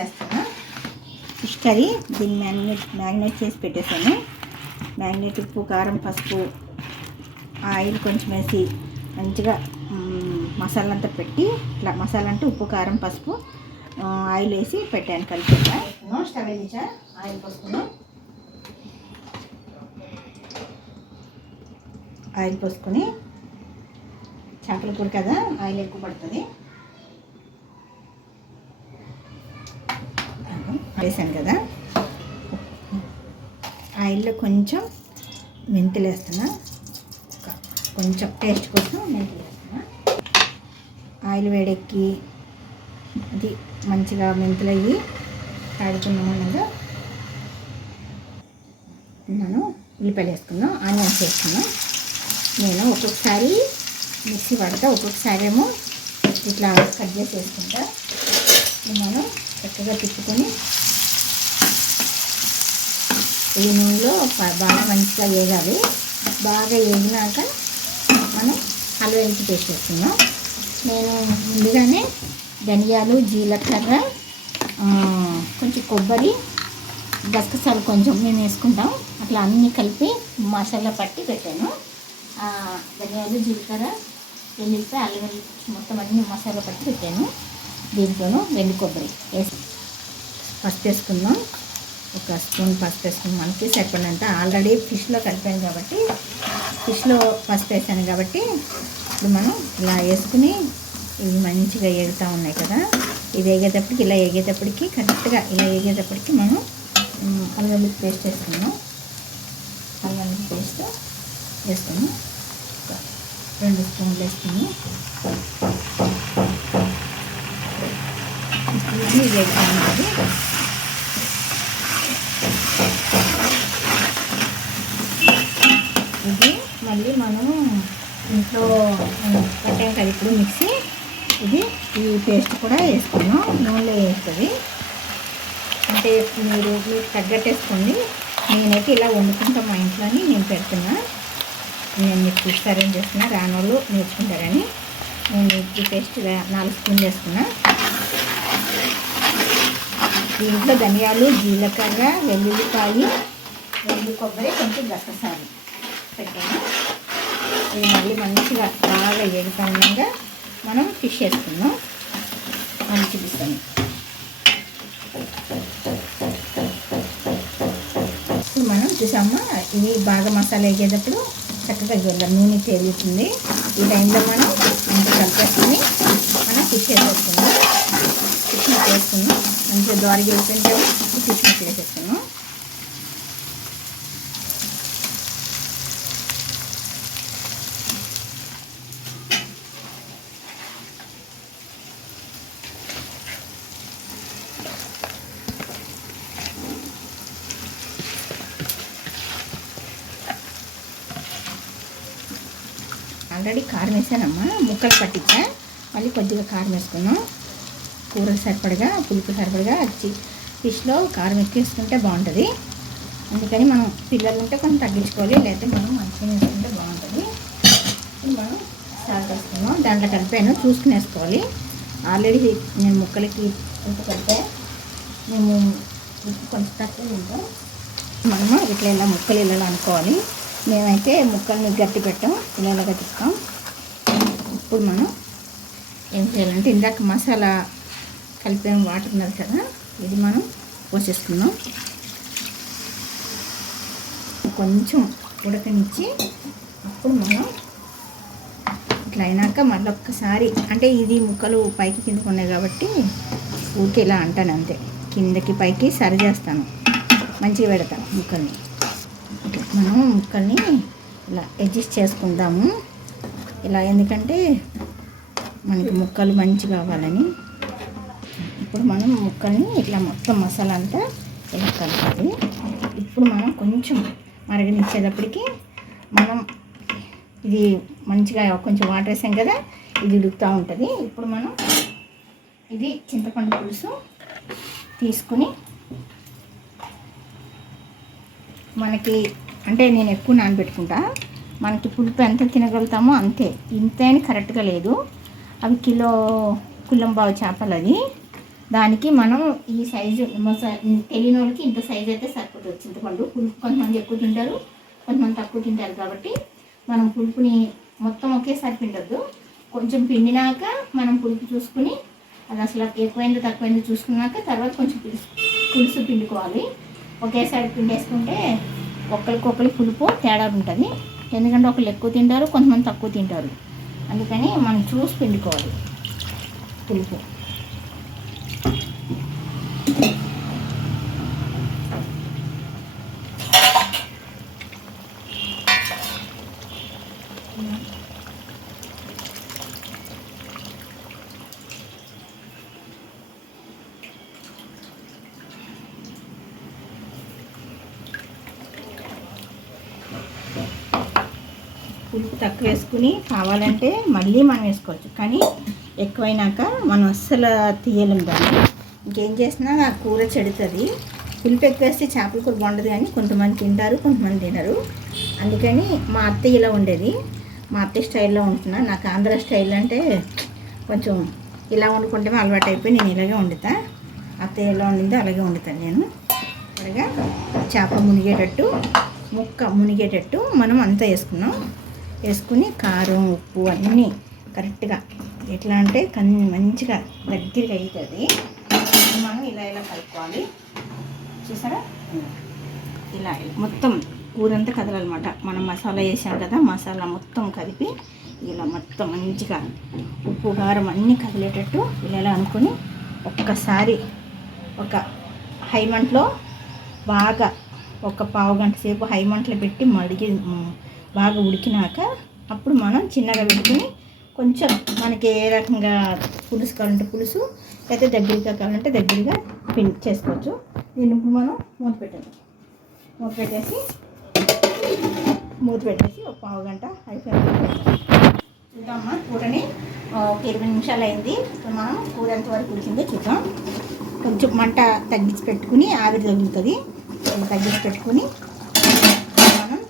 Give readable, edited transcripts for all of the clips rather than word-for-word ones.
చేస్తాను. Fish curry దీన్ని marinate చేసి పెట్టేసాను. మ్యారినేట్ ఉప్పు, కారం, పసుపు, ఆయిల్ కొంచెం వేసి మంచిగా మసాలా అంతా పెట్టి ఇట్లా మసాలా అంటే ఉప్పు, కారం, పసుపు, ఆయిల్ వేసి పెట్టాను. కలిపి స్టవ్ వేయించా, ఆయిల్ పోసుకున్నాం. ఆయిల్ పోసుకొని చేపల కూర కదా ఆయిల్ ఎక్కువ పడుతుంది. వేసాను కదా, ఆయిల్లో కొంచెం మెంతులు వేస్తున్నా, కొంచెం టేస్ట్ కోసం మెంతులు వేస్తున్నా. ఆయిల్ వేడెక్కి అది మంచిగా మెంతులు అయ్యి కాడుకున్నామన్నగా నేను ఉల్లిపాయలు వేసుకున్నాను, ఆనియన్స్ వేసుకున్నాను. నేను ఒక్కొక్కసారి మిక్సీ పడతా, ఒక్కొక్కసారి ఏమో ఇట్లా కట్ చేసి వేసుకుంటా. మనం చక్కగా తిప్పుకొని ఈ నూనెలో బాగా మంచిగా వేగాలి. బాగా వేగినాక మనం అల్లం పేస్ట్ వేసుకున్నాం. నేను ముందుగానే ధనియాలు, జీలకర్ర, కొంచెం కొబ్బరి, గసగసాలు కొంచెం మేము వేసుకుంటాం. అట్లా అన్నీ కలిపి మసాలా పట్టి పెట్టాను. ధనియాలు, జీలకర్ర, వెల్లుల్లిపాయ, అల్లం మొత్తం అన్నీ మసాలా పట్టి పెట్టాను. దీంట్లోనూ వెండి కొబ్బరి వేసి పసుపు వేసుకుందాం. ఒక స్పూన్ పసుపు వేసుకుని మనకి సరిపడినంత. ఆల్రెడీ ఫిష్లో కలిపాను కాబట్టి, ఫిష్లో పసుపు వేసాను కాబట్టి ఇప్పుడు మనం ఇలా వేసుకుని ఇవి మంచిగా ఎగుతూ ఉన్నాయి కదా, ఇవి వేగేటప్పటికి ఇలా వేగేటప్పటికి కరెక్ట్గా ఇలా వేగేటప్పటికి మనం అల్లం పేస్ట్ వేసుకున్నాం. అల్లం పేస్ట్ వేసుకుని 2 స్పూన్లు వేసుకుని ఇది వేగుతూ ఉంటుంది. ఇది మళ్ళీ మనము ఇంట్లో పెట్టాం కదా ఇప్పుడు మిక్సీ, ఈ పేస్ట్ కూడా వేసుకున్నాం. నూనెలో వేస్తుంది అంటే మీకు తగ్గట్టు వేసుకోండి. నేనైతే ఇలా వండుకుంటాం మా ఇంట్లోని నేను పెడుతున్నా. నేను మీకు చూస్తారని చేస్తున్నా, రానోళ్ళు నేర్చుకుంటారని. నేను ఈ పేస్ట్ 4 స్పూన్లు వేసుకున్నా. దీంట్లో ధనియాలు, జీలకర్ర, వెల్లుల్లిపాయ, వెల్లుల్లి కొబ్బరి, కొంచెం గసగసాలు పెట్టాను. ఇది మళ్ళీ మంచిగా బాగా ఎగుతా ఉండగా మనం ఫిష్ వేసుకుందాం. అని చూపిస్తాను. ఇప్పుడు మనం చూసామా, ఇది బాగా మసాలా వేగేటప్పుడు చక్కగా నూనె తేలుతుంది. ఈ టైంలో మనం మంచిగా కలిపేసుకుని మనం ఫిష్ వేసేసుకుందాం. ఫిష్ వేసుకున్నాం మంచిగా ద్వారగా వేసుకుంటే ఫిష్ వేసేసుకున్నాం. ఆల్రెడీ కారం వేసానమ్మా, ముక్కలు పట్టించా. మళ్ళీ కొద్దిగా కారం వేసుకున్నాం. కూరలు సరిపడగా, పులుపు సరిపడగా. ఫిష్లో కారం ఎక్కువ వేసుకుంటే బాగుంటుంది. అందుకని మనం పిల్లలు ఉంటే కొంచెం తగ్గించుకోవాలి, లేకపోతే మనం మంచిగా వేసుకుంటే బాగుంటుంది. మనం సాల్ట్ వేసుకున్నాం. దాంట్లో కలిపాను, చూసుకుని వేసుకోవాలి. ఆల్రెడీ నేను ముక్కలకి ఉప్పు కలిపా. మేము ఉప్పు కొంచెం తక్కువ తింటాం. మనము ఇట్లా ఇలా ముక్కలు ఇలా అనుకోవాలి. మేమైతే ముక్కల్ని గట్టి పెట్టాం, ఇలా గట్టిస్తాం. ఇప్పుడు మనం ఏం చేయాలంటే ఇందాక మసాలా కలిపిన వాటర్ ఉన్నది కదా, ఇది మనం పోసేసుకుందాం. కొంచెం ఉడకనిచ్చి అప్పుడు మనం ఇట్లా అయినాక మళ్ళీ ఒక్కసారి, అంటే ఇది ముక్కలు పైకి కిందకు ఉన్నాయి కాబట్టి ఊరికే ఇలా అంటాను అంతే. కిందకి పైకి సరి చేస్తాను, మంచిగా పెడతాను ముక్కల్ని. మనం ముక్కల్ని ఇలా అడ్జస్ట్ చేసుకుందాము ఇలా, ఎందుకంటే మనకి ముక్కలు మంచిగా కావాలని. ఇప్పుడు మనం ముక్కల్ని ఇట్లా మొత్తం మసాలా అంతా ఇలా కలపాలి. ఇప్పుడు మనం కొంచెం మరగనిచ్చేటప్పటికి మనం ఇది మంచిగా కొంచెం వాటర్ వేసాం కదా, ఇది ఉడుకుతూ ఉంటుంది. ఇప్పుడు మనం ఇది చింతపండు పులుసు తీసుకుని, మనకి అంటే నేను ఎక్కువ నానబెట్టుకుంటా, మనకి పులుపు ఎంత తినగలుగుతామో అంతే. ఇంతే అని కరెక్ట్గా లేదు. అవి కిలో కుల్లంబావు చేపలు, అది దానికి మనం ఈ సైజు తెలియని వాళ్ళకి ఇంత సైజు అయితే సరిపోతుంది చింతపండు. పులుపు కొంతమంది ఎక్కువ తింటారు, కొంతమంది తక్కువ తింటారు. కాబట్టి మనం పులుపుని మొత్తం ఒకేసారి పిండొద్దు. కొంచెం పిండినాక మనం పులుపు చూసుకుని అది అసలు ఎక్కువైందో తక్కువైందో చూసుకున్నాక తర్వాత కొంచెం పులుసు పిండుకోవాలి. ఒకేసారి పిండేసుకుంటే ఒకరికొకరి పులుపు తేడా ఉంటుంది. ఎందుకంటే ఒకళ్ళు ఎక్కువ తింటారు, కొంతమంది తక్కువ తింటారు. అందుకని మనం చూసి పిండుకోవాలి పులుపు. పులుపు తక్కువ వేసుకుని కావాలంటే మళ్ళీ మనం వేసుకోవచ్చు, కానీ ఎక్కువైనాక మనం అస్సలు తీయలేం దాన్ని. ఇంకేం చేసినా ఆ కూర చెడుతుంది. పులుపు ఎక్కువ వేస్తే చేపల కూర బాగుండదు, కానీ కొంతమంది తింటారు, కొంతమంది తినరు. అందుకని మా అత్తయ్య ఇలా ఉండేది. మా అత్తయ్య స్టైల్లో ఉంటున్నా. నాకు ఆంధ్ర స్టైల్ అంటే కొంచెం ఇలా వండుకుంటే అలవాటు అయిపోయి నేను ఇలాగే వండుతా. అత్తయ్య ఎలా వండిందో అలాగే వండుతాను నేను. త్వరగా చేప మునిగేటట్టు, ముక్క మునిగేటట్టు మనం అంతా వేసుకుని కారం, ఉప్పు అన్నీ కరెక్ట్గా ఎట్లా అంటే మంచిగా దగ్గరగా అవుతుంది. మనం ఇలా కలుపుకోవాలి. చూసారా, ఇలా మొత్తం కూరంతా కదలనమాట. మనం మసాలా వేసాం కదా, మసాలా మొత్తం కలిపి ఇలా మొత్తం మంచిగా ఉప్పు కారం అన్నీ కదిలేటట్టు ఇలా అనుకొని ఒక్కసారి ఒక హై మంటలో బాగా ఒక పావు గంట సేపు హై మంటలో పెట్టి బాగా ఉడికినాక అప్పుడు మనం చిన్నగా పెట్టుకుని కొంచెం మనకి ఏ రకంగా పులుసు కావాలంటే పులుసు, అయితే దగ్గరగా కావాలంటే దగ్గరగా చేసుకోవచ్చు. దీన్ని ఇప్పుడు మనం మూత పెట్టేసి ఒక పావు గంట చూద్దామా. కూరని ఒక 20 నిమిషాలు అయింది. మనం కూర ఎంతవరకు ఉడికిందో చూద్దాం. కొంచెం మంట తగ్గించి పెట్టుకుని ఆవిరి తగులుతుంది. తగ్గించి పెట్టుకుని మనం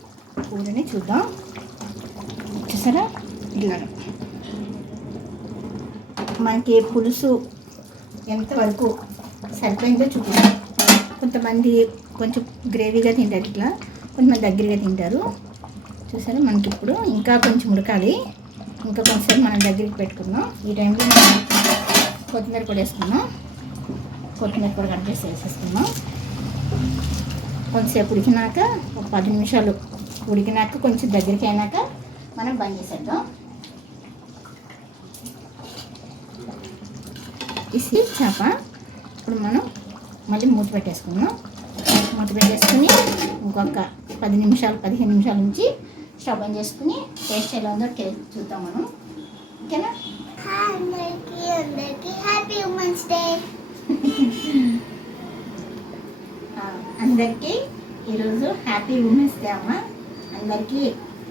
కూరని చూద్దాం. చూసారా, ఇలా మనకి పులుసు ఎంతవరకు సరిపోయిందో చూపిస్తాం. కొంతమంది కొంచెం గ్రేవీగా తింటారు, ఇట్లా కొంతమంది దగ్గరగా తింటారు. చూసారా, మనకి ఇప్పుడు ఇంకా కొంచెం ఉడకాలి. ఇంకా కొంచెం మనం దగ్గరికి పెట్టుకుందాం. ఈ టైంలో మనం కొత్తిమీర పొడి వేసుకుందాం. కొత్తిమీర పొడి కలిపేసి వేసేసుకుందాం. కొంచెంసేపు ఉడికినాక ఒక 10 నిమిషాలు ఉడికినాక కొంచెం దగ్గరికి అయినాక మనం బంద్ చేసేద్దాం. ఇసి చేప ఇప్పుడు మనం మళ్ళీ మూత పెట్టేసుకుందాం. మూత పెట్టేసుకుని ఇంకొక 10 నిమిషాలు 15 నిమిషాల నుంచి స్టవ్ ఆన్ చేసుకుని టేస్ట్ ఎలా ఉందో చూద్దాం మనం. ఓకేనా? అందరికీ హ్యాపీ ఉమెన్స్ డే. అందరికీ ఈరోజు హ్యాపీ ఉమెన్స్ డే అమ్మ.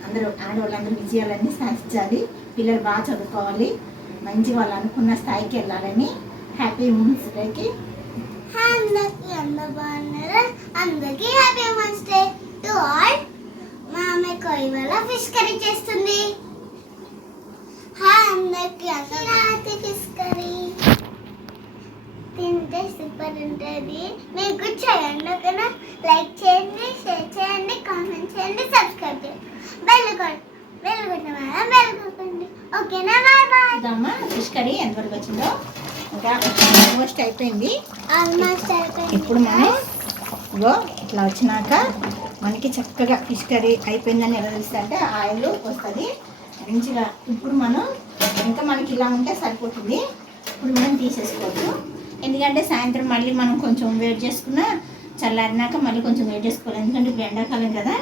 అందరూ ఆడవాళ్ళందరూ విజయాలన్నీ సాధించాలి. పిల్లలు బాగా చదువుకోవాలి, మంచి వాళ్ళు అనుకున్న స్థాయికి వెళ్ళాలని హ్యాపీ ఉమెన్స్ డేకి అందరికీ happy women's day to all. మా అమ్మకి ఇవాళ ఫిష్ కర్రీ చేస్తుంది. అందరికీ ఫిష్ కర్రీ తింటే సూపర్ ఉంటుంది. మీకు చేయండి, ఓకేనా? లైక్ చేయండి, షేర్ చేయండి, కామెంట్ చేయండి, సబ్స్క్రైబ్ చేయండి, బెల్ కొట్టండి. ఓకేనా? Bye bye. ఇదమ్మా ఫిష్ కర్రీ ఎంతవరకు వచ్చిందో, ఇంకా ఆల్మోస్ట్ అయిపోయింది. ఇప్పుడు మనం ఇట్లా వచ్చినాక మనకి చక్కగా ఫిష్ కర్రీ అయిపోయిందని ఎలా తెలుస్తుంది అంటే ఆయిల్ వస్తుంది మంచిగా. ఇప్పుడు మనం ఇంకా మనకి ఇలా ఉంటే సరిపోతుంది. ఇప్పుడు మనం తీసేసుకోవచ్చు. ఎందుకంటే సాయంత్రం మళ్ళీ మనం కొంచెం వేడి చేసుకున్నా చల్లారినాక మళ్ళీ కొంచెం వేడి చేసుకోవాలి. ఎందుకంటే ఇప్పుడు ఎండాకాలం కదా,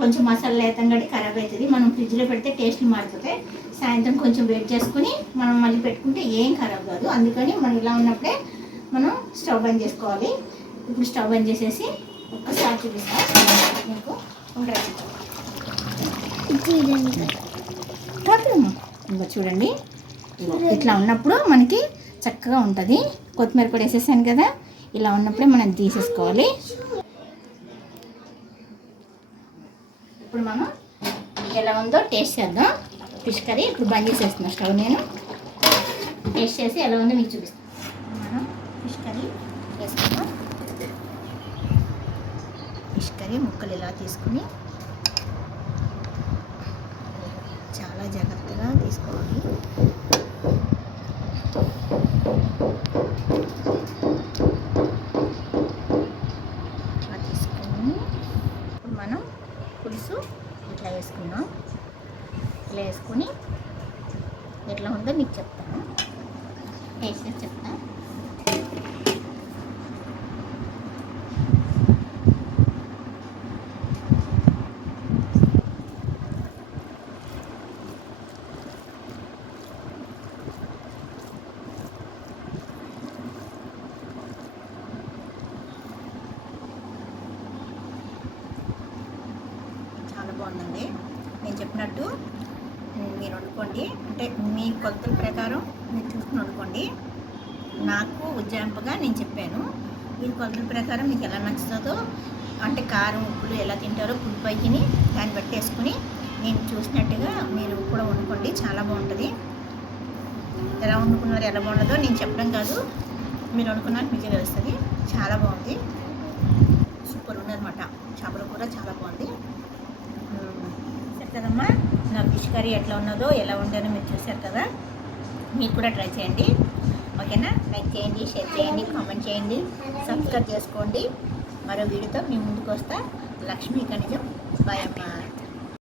కొంచెం మసాలా లేతం గట్టి ఖరాబ్ అవుతుంది. మనం ఫ్రిడ్జ్లో పెడితే టేస్ట్లు మారిపోతాయి. సాయంత్రం కొంచెం వేడి చేసుకుని మనం మళ్ళీ పెట్టుకుంటే ఏం ఖరాబ్ కాదు. అందుకని మనం ఇలా ఉన్నప్పుడే మనం స్టవ్ బంద్ చేసుకోవాలి. ఇప్పుడు స్టవ్ బంద్ చేసేసి ఒక్కసారి చూపిస్తాను మీకు. ఇంకా చూడండి, ఇట్లా ఉన్నప్పుడు మనకి చక్కగా ఉంటుంది. కొత్తిమీర కూడా వేసేసాను కదా, ఇలా ఉన్నప్పుడే మనం తీసేసుకోవాలి. ఇప్పుడు మనం ఎలా ఉందో టేస్ట్ చేద్దాం ఫిష్ కర్రీ. ఇప్పుడు బంద్ చేసేస్తున్నా స్టవ్. నేను టేస్ట్ చేసి ఎలా ఉందో మీకు చూపిస్తాను. మనం ఫిష్ సరే ముక్కలు ఇలా తీసుకుని చాలా జాగ్రత్తగా తీసుకోవాలి. ఇట్లా తీసుకుని ఇప్పుడు మనం పులుసు ఇట్లా వేసుకున్నాం. ఇట్లా వేసుకుని ఎట్లా ఉందో మీకు చెప్తాను, వేసి చెప్తాను. చాలా బాగుందండి. నేను చెప్పినట్టు మీరు వండుకోండి, అంటే మీ కొలతల ప్రకారం మీరు చూసుకుని వండుకోండి. నాకు ఉజ్జాయింపుగా నేను చెప్పాను, మీ కొలతల ప్రకారం మీకు ఎలా నచ్చుతుందో, అంటే కారం ఉప్పులు ఎలా తింటారో పులిపైకిని దాన్ని బట్టి వేసుకుని నేను చూసినట్టుగా మీరు కూడా వండుకోండి. చాలా బాగుంటుంది. ఎలా వండుకున్నారో ఎలా బాగుంటుందో నేను చెప్పడం కాదు, మీరు వండుకున్నాక మీకే తెలుస్తుంది. చాలా బాగుంది, సూపర్ ఉందన్నమాట. చేపల కూర చాలా బాగుంది. సరే కదమ్మా, నా ఫిష్ కర్రీ ఎట్లా ఉన్నదో ఎలా ఉండాలో మీరు చూశారు కదా. మీరు కూడా ట్రై చేయండి, ఓకేనా? లైక్ చేయండి, షేర్ చేయండి, కామెంట్ చేయండి, సబ్స్క్రైబ్ చేసుకోండి. మరో వీడియోతో మీ ముందుకు వస్తా. లక్ష్మీ కనిజం. బాయ్ అమ్మా.